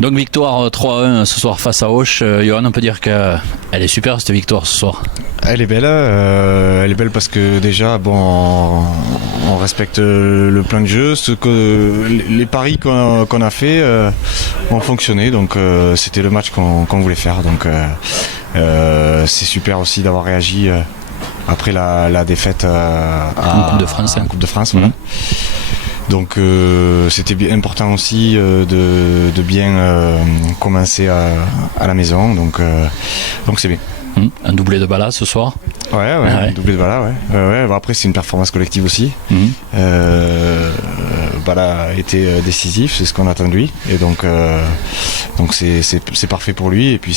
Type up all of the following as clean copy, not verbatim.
Donc victoire 3-1 ce soir face à Auch. Johan, on peut dire qu'elle est super cette victoire ce soir. Elle est belle parce que déjà on respecte le plan de jeu, les paris qu'on a fait ont fonctionné, donc c'était le match qu'on voulait faire, donc c'est super aussi d'avoir réagi après la défaite en Coupe de France. En Coupe de France, voilà. Donc c'était bien important aussi de bien commencer à la maison, donc c'est bien. Un doublé de Bala ce soir. Ouais. Un doublé de Bala, ouais. Bon, après c'est une performance collective aussi. Bala a été décisif, c'est ce qu'on attend de lui, et donc c'est parfait pour lui, et puis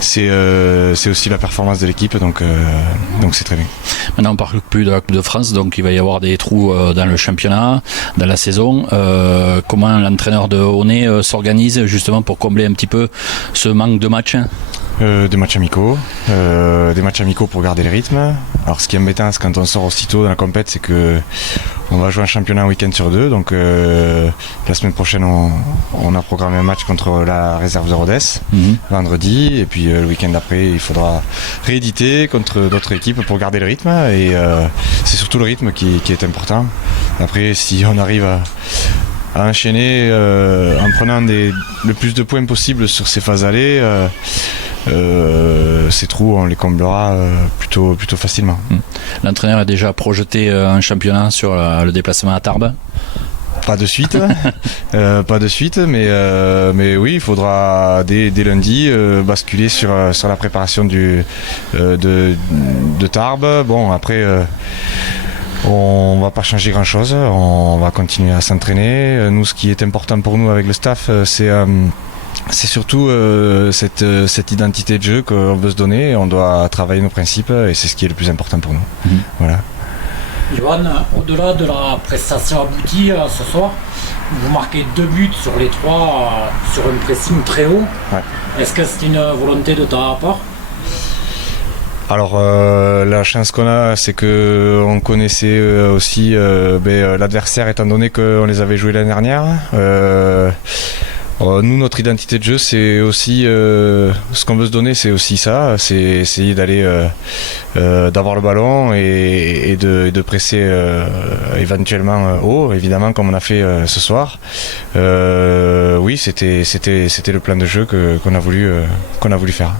c'est aussi la performance de l'équipe, donc c'est très bien. Maintenant on ne parle plus de la Coupe de France, donc il va y avoir des trous dans le championnat, dans la saison. Comment l'entraîneur de Honnay s'organise justement pour combler un petit peu ce manque de matchs? Des matchs amicaux pour garder le rythme. Alors ce qui est embêtant, c'est quand on sort aussitôt dans la compète, c'est que on va jouer un championnat un week-end sur deux, donc la semaine prochaine on a programmé un match contre la réserve de Rodez vendredi, et puis le week-end d'après il faudra rééditer contre d'autres équipes pour garder le rythme, et c'est surtout le rythme qui est important. Après, si on arrive à enchaîner en prenant le plus de points possible sur ces phases allées, ces trous on les comblera plutôt facilement. L'entraîneur a déjà projeté un championnat sur le déplacement à Tarbes? Pas de suite, mais oui, il faudra dès lundi basculer sur la préparation de Tarbes. Bon, après on va pas changer grand chose, on va continuer à s'entraîner. Nous, ce qui est important pour nous avec le staff, c'est surtout cette identité de jeu qu'on veut se donner. On doit travailler nos principes, et c'est ce qui est le plus important pour nous. Voilà. Johan, au-delà de la prestation aboutie ce soir, vous marquez 2 buts sur les 3 sur un pressing très haut. Ouais. Est-ce que c'est une volonté de ta part? Alors la chance qu'on a, c'est qu'on connaissait aussi l'adversaire, étant donné qu'on les avait joués l'année dernière. Nous, notre identité de jeu, c'est aussi ce qu'on veut se donner, c'est aussi ça, c'est essayer d'avoir le ballon et de presser éventuellement haut, évidemment, comme on a fait ce soir. Oui, c'était le plan de jeu qu'on a voulu faire.